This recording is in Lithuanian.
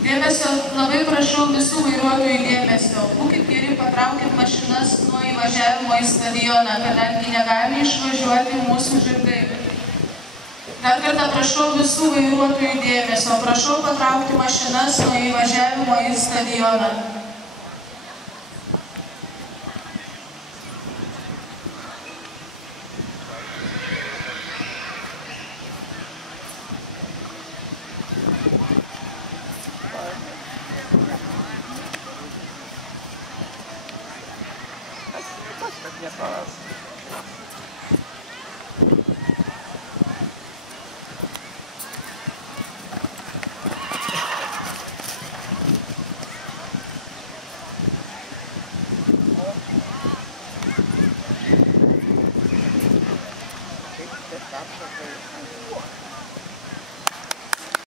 Dėmesio, labai prašau visų vairuotojų dėmesio. Būkit geri, patraukit mašinas nuo įvažiavimo į stadioną, kadangi negali išvažiuoti mūsų žirgai. Dar kartą prašau visų vairuotojų dėmesio. Prašau patraukti mašinas nuo įvažiavimo į stadioną.